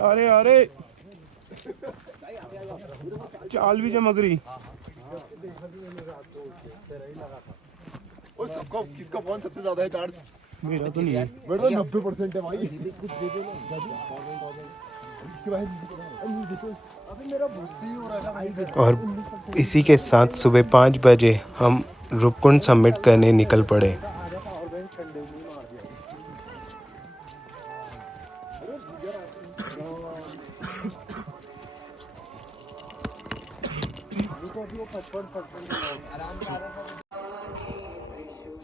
अरे अरे चाल भी चमक रही। और सबका किसका फोन सबसे ज्यादा है चार्ज? मेरा तो नहीं है। मेरा 90% है भाई। कुछ दे दो ना जादू। इसके बाद नहीं देखो अबे मेरा बुस्सी हो रहा है भाई। और इसी के साथ सुबह 5 बजे हम रूपकुंड सबमिट करने निकल पड़े।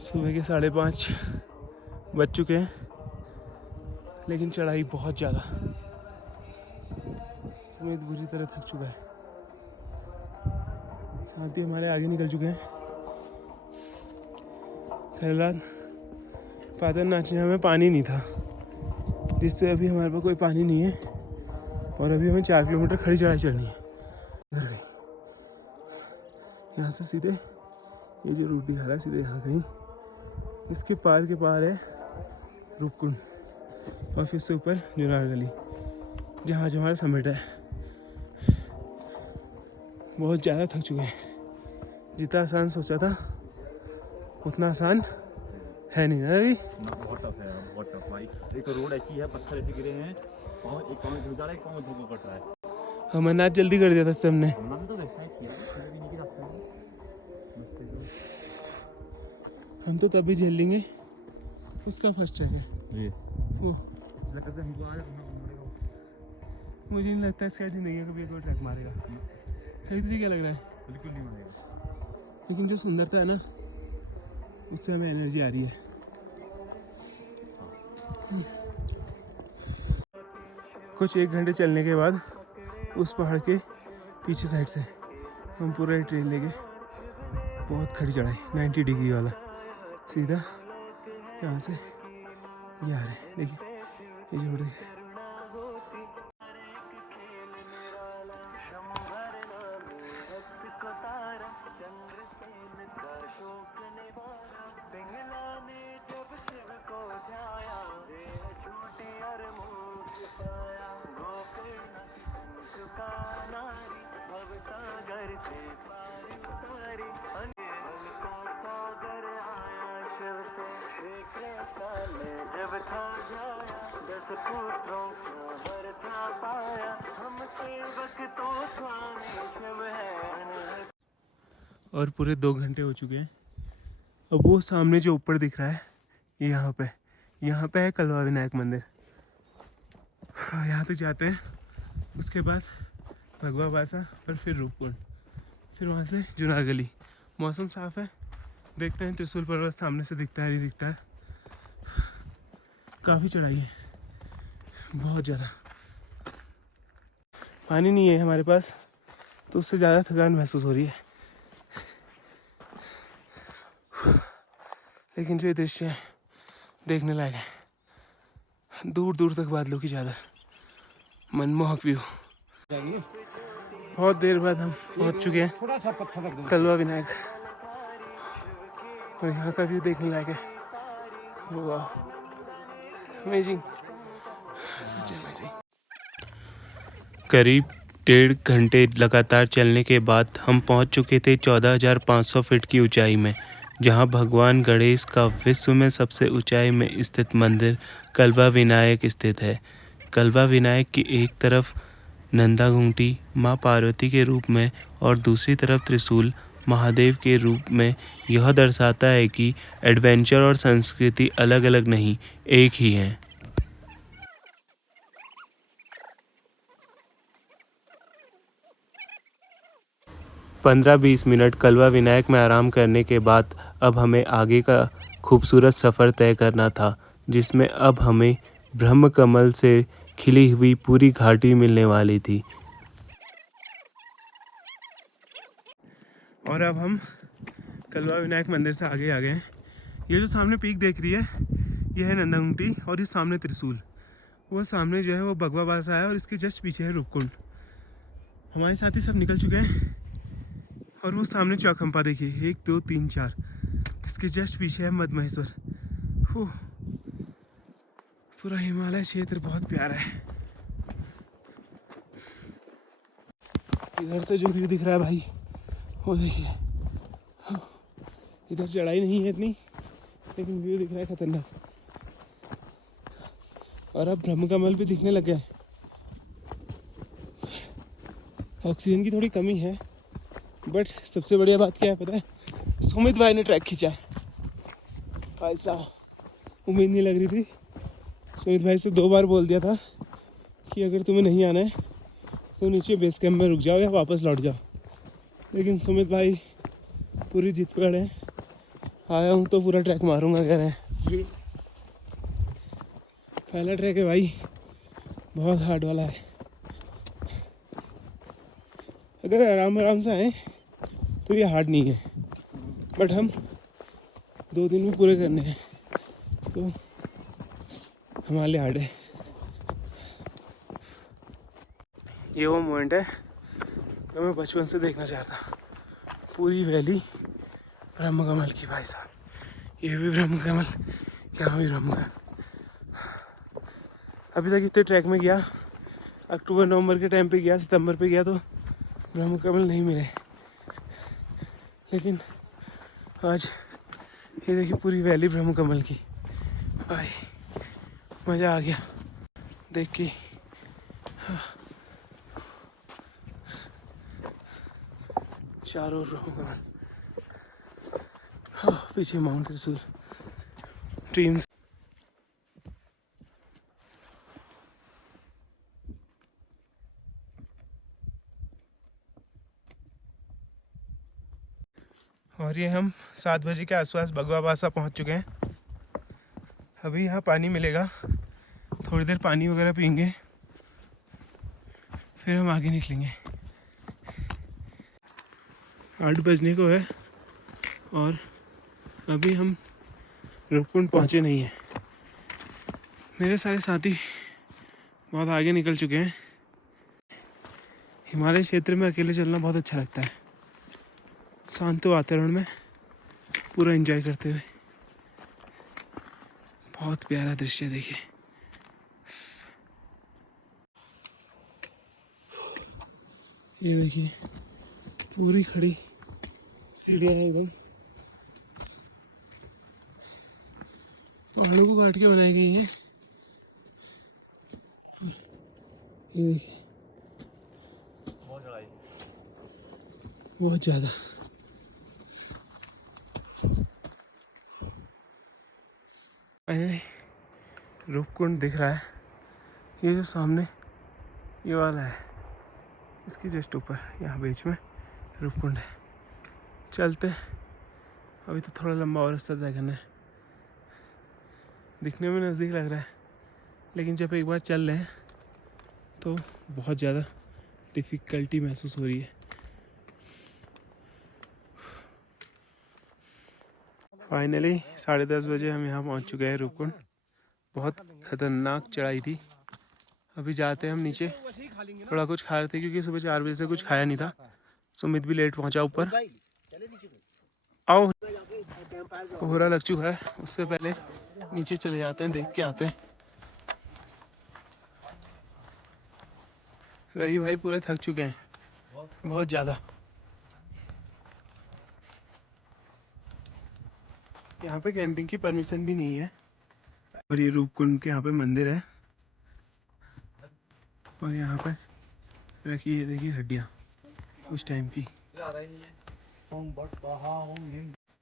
सुबह के 5:30 बज चुके हैं, लेकिन चढ़ाई बहुत ज़्यादा। सुमित बुरी तरह थक चुका है, साथी हमारे आगे निकल चुके हैं। कल रात पातर नाचने में पानी नहीं था, जिससे अभी हमारे पास कोई पानी नहीं है और अभी हमें 4 किलोमीटर खड़ी चढ़ाई चढ़नी है। यहाँ से सीधे ये जो रूट दिखा रहा है सीधे यहाँ कहीं इसके पार के पार है रूपकुंड और फिर से ऊपर जुनार गली जहाँ जो हमारा समिट है। बहुत ज़्यादा थक चुके हैं, जितना आसान सोचा था उतना आसान है नहीं ना अभी। बहुत टफ है, बहुत टफ भाई। एक तो रोड ऐसी है, पत्थर ऐसे गिरे हैं, एक पाँव धो जा रहा है, एक पाँव धो कट रहा है। अमरनाथ जल्दी कर दिया था सबने। हमने तो वैसा ही किया, फिर भी नहीं कि रास्ते में हम तो तभी झेल लेंगे, उसका फर्स्ट ट्रैक है ये वो। लगता है हमको आज मुझे नहीं लगता इसका ज़िंदगी में कभी कोई ट्रैक मारेगा। है तुझे क्या लग रहा है? बिल्कुल नहीं मारेगा। लेकिन जो सुंदरता है ना, उससे हमें एनर्जी आ रही है। कुछ 1 घंटे चलने के बाद उस पहाड़ के पीछे साइड से हम पूरा ट्रेन लेके बहुत खड़ी चढ़ाई 90 डिग्री वाला सीधा यहाँ से ये आ रहे हैं। देखिए ये जोड़ देखिए। और पूरे 2 घंटे हो चुके हैं। अब वो सामने जो ऊपर दिख रहा है ये यहाँ पे है कलवा विनायक मंदिर। यहाँ तक जाते हैं, उसके बाद भगवा बासा और फिर रूपकुंड, फिर वहाँ से जुनार गली। मौसम साफ़ है, देखते हैं त्रिशूल पर्वत सामने से दिखता है नहीं दिखता है। काफ़ी चढ़ाई है, बहुत ज़्यादा। पानी नहीं है हमारे पास तो उससे ज़्यादा थकान महसूस हो रही है। लेकिन जो ये दृश्य है देखने लायक है, दूर दूर तक बादलों की चादर, मनमोहक व्यू। बहुत देर बाद हम पहुंच चुके हैं कलवा विनायक और यहाँ का व्यू देखने लायक है। वाह, अमेजिंग, सच अमेजिंग। करीब 1.5 घंटे लगातार चलने के बाद हम पहुंच चुके थे 14,500 फीट की ऊंचाई में, जहां भगवान गणेश का विश्व में सबसे ऊंचाई में स्थित मंदिर कलवा विनायक स्थित है। कलवा विनायक की एक तरफ नंदा घुंटी माँ पार्वती के रूप में और दूसरी तरफ त्रिशूल महादेव के रूप में यह दर्शाता है कि एडवेंचर और संस्कृति अलग अलग नहीं, एक ही हैं। पंद्रह 20 मिनट कलवा विनायक में आराम करने के बाद अब हमें आगे का खूबसूरत सफ़र तय करना था, जिसमें अब हमें ब्रह्म कमल से खिली हुई पूरी घाटी मिलने वाली थी। और अब हम कलवा विनायक मंदिर से आगे आ गए हैं। ये जो सामने पीक देख रही है ये है नंदाघुंटी और इस सामने त्रिशूल, वो सामने जो है वो भगवा बासा है और इसके जस्ट पीछे है रूपकुंड। हमारे साथी सब निकल चुके हैं और वो सामने चौखंपा देखिए 1 2 3 4, इसके जस्ट पीछे है मदमहेश्वर। पूरा हिमालय क्षेत्र बहुत प्यारा है। इधर से जो व्यू दिख रहा है भाई वो देखिए, इधर चढ़ाई नहीं है इतनी लेकिन व्यू दिख रहा है खतरनाक। और अब ब्रह्म कमल भी दिखने लग गया है। ऑक्सीजन की थोड़ी कमी है, बट सबसे बढ़िया बात क्या है पता है? सुमित भाई ने ट्रैक खींचा है भाई साहब। उम्मीद नहीं लग रही थी। सुमित भाई से 2 बार बोल दिया था कि अगर तुम्हें नहीं आना है तो नीचे बेस कैंप में रुक जाओ या वापस लौट जाओ, लेकिन सुमित भाई पूरी जिद पे अड़े हैं। आया हूँ तो पूरा ट्रैक मारूंगा कह रहे हैं। पहला ट्रैक है भाई, बहुत हार्ड वाला है। अगर आराम आराम से आए तो ये हार्ड नहीं है, बट हम 2 दिन में पूरे करने हैं तो हमारे लिए हार्ड है। ये वो मोमेंट है जो मैं बचपन से देखना चाहता। पूरी वैली ब्रह्म कमल की भाई साहब। ये भी ब्रह्म कमल, यहाँ भी ब्रह्म कमल। अभी तक इतने ट्रैक में गया, अक्टूबर नवंबर के टाइम पे गया, सितंबर पे गया तो ब्रह्म कमल नहीं मिले, लेकिन आज ये देखिए पूरी वैली ब्रह्म कमल की। भाई मज़ा आ गया देख के। चारों ओर ब्रह्म कमल, पीछे माउंट त्रिशूल, ड्रीम्स। और ये हम 7 बजे के आसपास भगवा बासा पहुंच चुके हैं। अभी यहाँ पानी मिलेगा, थोड़ी देर पानी वगैरह पीएंगे, फिर हम आगे निकलेंगे। 8 बजने को है और अभी हम रूपकुंड पहुँचे नहीं हैं। मेरे सारे साथी बहुत आगे निकल चुके हैं। हिमालय क्षेत्र में अकेले चलना बहुत अच्छा लगता है, शांत वातावरण में पूरा एंजॉय करते हुए। बहुत प्यारा दृश्य देखिए। ये देखिए पूरी खड़ी सीढ़ियाँ हैं एकदम, पहाड़ों को काट के बनाई गई है। ये देखिए बहुत ज़्यादा। रूपकुंड दिख रहा है, ये जो सामने ये वाला है, इसके जस्ट ऊपर यहाँ बीच में रूपकुंड है। चलते, अभी तो थोड़ा लंबा और रास्ता तय करना है। दिखने में नज़दीक लग रहा है, लेकिन जब एक बार चल रहे हैं तो बहुत ज़्यादा डिफ़िकल्टी महसूस हो रही है। फाइनली 10:30 बजे हम यहाँ पहुँच चुके हैं रूपकुंड। बहुत ख़तरनाक चढ़ाई थी। अभी जाते हैं हम नीचे, थोड़ा कुछ खा रहे थे क्योंकि सुबह 4 बजे से कुछ खाया नहीं था। सुमित भी लेट पहुँचा ऊपर। आओ, कोहरा लग चुका है, उससे पहले नीचे चले जाते हैं, देख के आते हैं। रही भाई पूरे थक चुके हैं बहुत ज़्यादा। यहाँ पे कैंपिंग की परमिशन भी नहीं है। और ये रूपकुंड के यहाँ पे मंदिर है, और यहाँ पे रखी है देखिए हड्डियाँ उस टाइम की।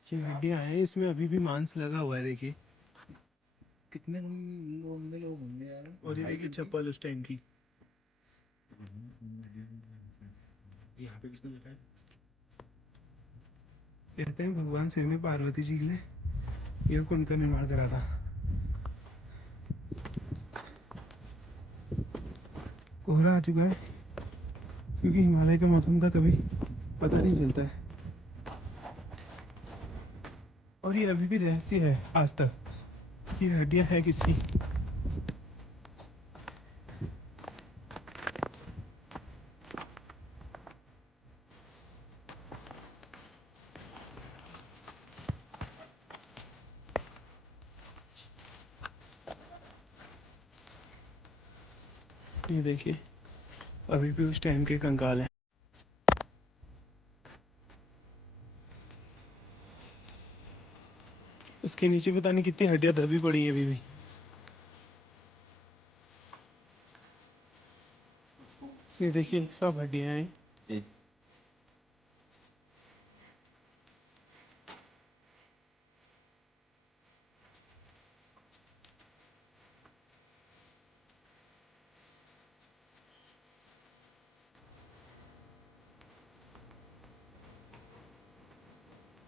ये हड्डियाँ हैं, इसमें अभी भी मांस लगा हुआ है देखिए कितने लोग होंगे यार। और ये देखिए चप्पल उस टाइम की। यहाँ पे किसने लिखा है? कहते हैं भगवान शिव ने पार्वती जी के लिए ये कुंड का निर्माण करा था। कोहरा आ चुका है क्योंकि हिमालय के मौसम का कभी पता नहीं चलता है, और ये अभी भी रहस्य है आज तक कि हड्डियाँ है किसकी। ये देखिए अभी भी उस टाइम के कंकाल हैं। उसके नीचे पता नहीं कितनी हड्डियां दबी पड़ी हैं अभी भी। ये देखिए सब हड्डियाँ हैं।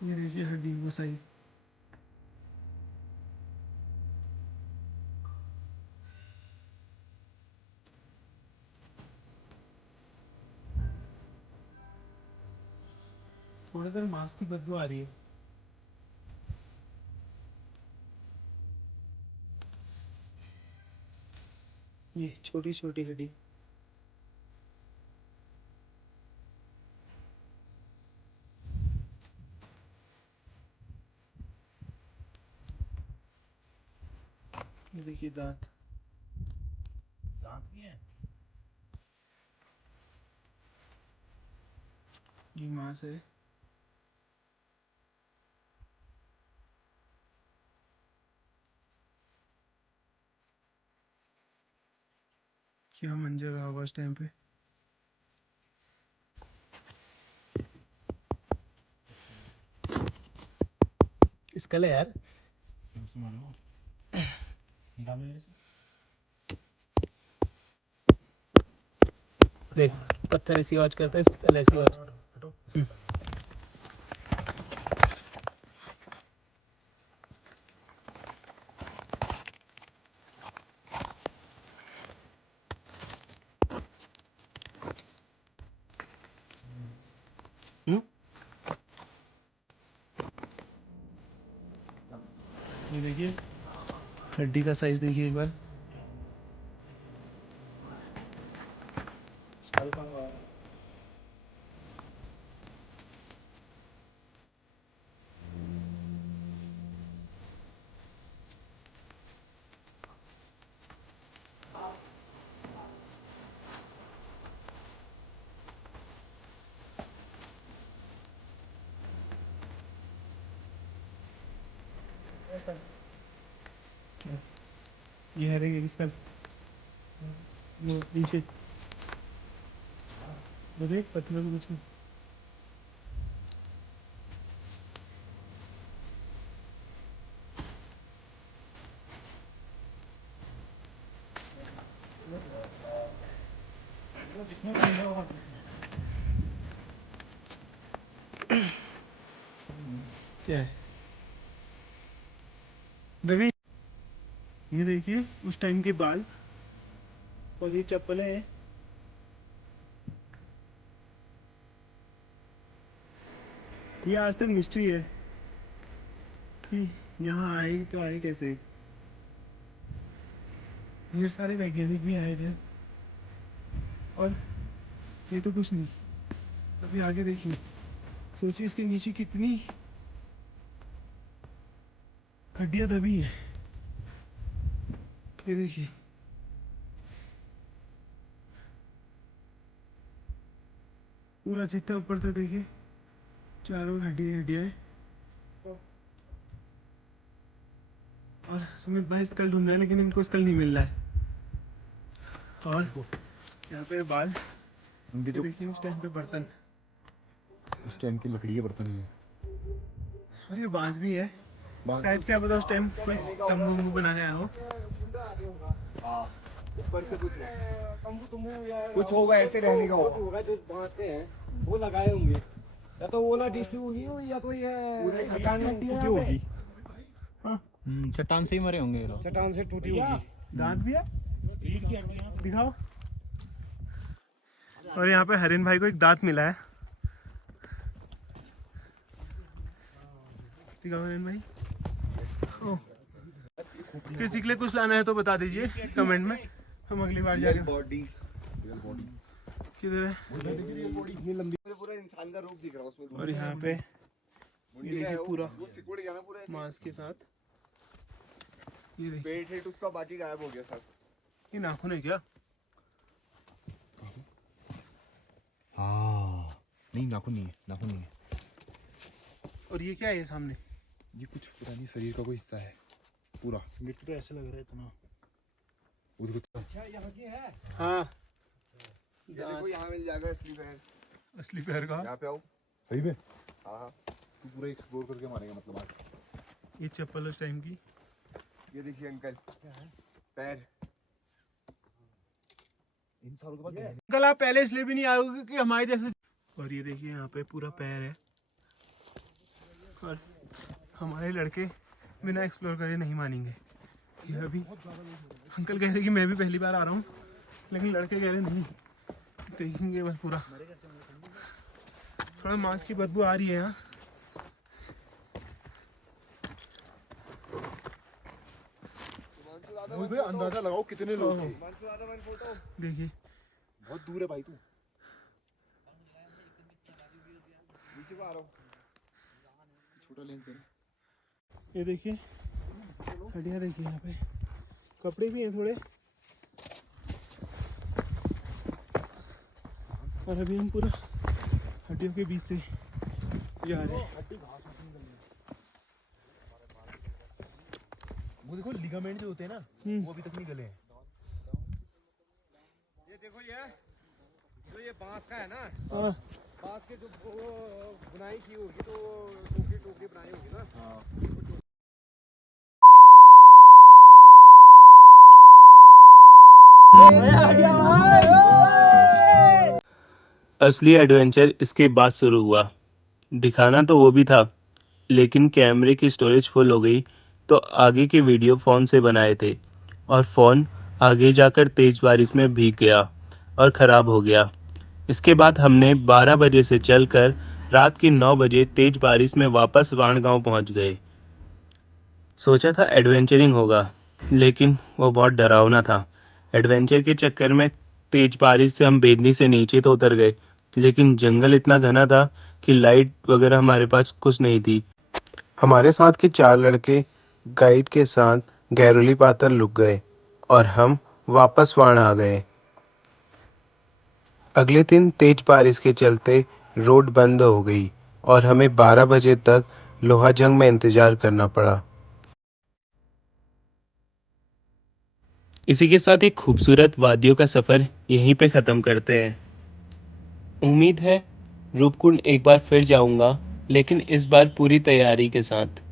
ये देखिए हड्डी का साइज। थोड़ी देर मांस की बदबू आ रही है। ये छोटी छोटी हड्डी। ये देखिए दांत। दांत भी है। ये मांस है। क्या मंजर रहा होगा उस टाइम पे। इसका ले यार। देख पत्थर ऐसी आवाज करता है, स्कल ऐसी आवाज। ये देखिए हड्डी का साइज देखिए एक बार। ये है देखिए किसका। वो नीचे वो देख पत्थरों के बीच में। क्या है रवि? ये देखिए उस टाइम के बाल और ये चप्पलें हैं। ये आज तक मिस्ट्री है कि यहाँ आए तो आए कैसे। ये सारे वैज्ञानिक भी आए थे और ये तो कुछ नहीं। अभी आगे देखिए, सोचिए इसके नीचे कितनी हड्डियां दबी है। ये देखिए पूरा जितना ऊपर तक देखिए चारों हड्डियां हैं। और सुमित भाई स्कल ढूंढ रहे हैं लेकिन इनको स्कल नहीं मिल रहा है। और यहाँ पे बाल, इनके जो देखिए उस टाइम पे बर्तन उस टाइम की लकड़ी के बर्तन हैं। और ये बांस भी है। बांस शायद क्या पता उस टाइम कोई तंबू वंबू बनाने आया हो। ऊपर से कुछ होगा ऐसे रहने का होगा। जो बांस के हैं वो लगाए होंगे, या तो वो ना डिस्ट्रीब्यूट हुई हो या तो ये चट्टान में टूटी होगी। चट्टान से ही मरे होंगे ये लोग। चट्टान से टूटी होगी। दांत भी है, दिखाओ। और यहाँ पे हरिन भाई को एक दांत मिला है। दिखाओ हरिन भाई। ओह, किसी के लिए कुछ लाना है तो बता दीजिए कमेंट में, हम अगली बार जाएंगे। बॉडी किधर है? इतनी लंबी पूरा इंसान का रूप दिख रहा है उसमें। और यहाँ पे ये देखिए पूरा वो सिकुड़ गया ना पूरा। मांस के साथ। ये देखिए पेट हेट उसका बाकी गायब हो गया सब। ये नाखून है क्या? हाँ नहीं, नाखून नहीं है, नाखून नहीं है। और ये क्या है ये सामने? ये कुछ पुरानी शरीर का कोई हिस्सा है पूरा। लिट तो ऐसे लग रहा है इतना। वो देखो, अच्छा यहाँ की है। हाँ ये देखो यहाँ मिल जाएगा असली पैर। असली पैर का यहाँ पे आओ। सही में हाँ हाँ। तू पूरा एक्सप्लोर करके मारेगा मतलब आज। ये चप्पल उस टाइम की। ये देखिए अंकल पैर। इन सालों के बाद अंकल आप पहले इसलिए भी नहीं आए होगे कि हमारे जैसे। और ये देखिए यहाँ पे पूरा पैर है और हमारे लड़के बिना एक्सप्लोर करे नहीं मानेंगे। ये अभी अंकल कह रहे कि मैं भी पहली बार आ रहा हूँ, लेकिन लड़के कह रहे नहीं देखेंगे बस पूरा। थोड़ा मांस की बदबू आ रही है यहाँ। मोहित भाई अंदाजा लगाओ कितने लोग थे। देखिए बहुत दूर है भाई तू। नीचे को आ रहा हूँ। छोटा लेंस है। ये देखिए हड्डियाँ देखिए यहाँ पे, कपड़े भी हैं थोड़े। और अभी हम पूरा हड्डियों के बीच से जा रहे हैं। वो देखो लिगामेंट जो होते हैं ना वो अभी तक नहीं गले हैं। ये देखो ये जो ये बांस का है ना, हाँ बांस के जो वो बुनाई की होगी तो टोकरी टोकरी बनाई होगी ना। असली एडवेंचर इसके बाद शुरू हुआ। दिखाना तो वो भी था, लेकिन कैमरे की स्टोरेज फुल हो गई तो आगे के वीडियो फ़ोन से बनाए थे और फ़ोन आगे जाकर तेज़ बारिश में भीग गया और ख़राब हो गया। इसके बाद हमने 12 बजे से चलकर रात की 9 बजे तेज़ बारिश में वापस वाणगांव पहुंच गए। सोचा था एडवेंचरिंग होगा, लेकिन वो बहुत डरावना था। एडवेंचर के चक्कर में तेज बारिश से हम बेदनी से नीचे तो उतर गए, लेकिन जंगल इतना घना था कि लाइट वगैरह हमारे पास कुछ नहीं थी। हमारे साथ के 4 लड़के गाइड के साथ गैरोली पातर लुक गए और हम वापस वाण आ गए। अगले दिन तेज बारिश के चलते रोड बंद हो गई और हमें 12 बजे तक लोहाजंग में इंतजार करना पड़ा। इसी के साथ एक खूबसूरत वादियों का सफ़र यहीं पे ख़त्म करते हैं। उम्मीद है रूपकुंड एक बार फिर जाऊंगा, लेकिन इस बार पूरी तैयारी के साथ।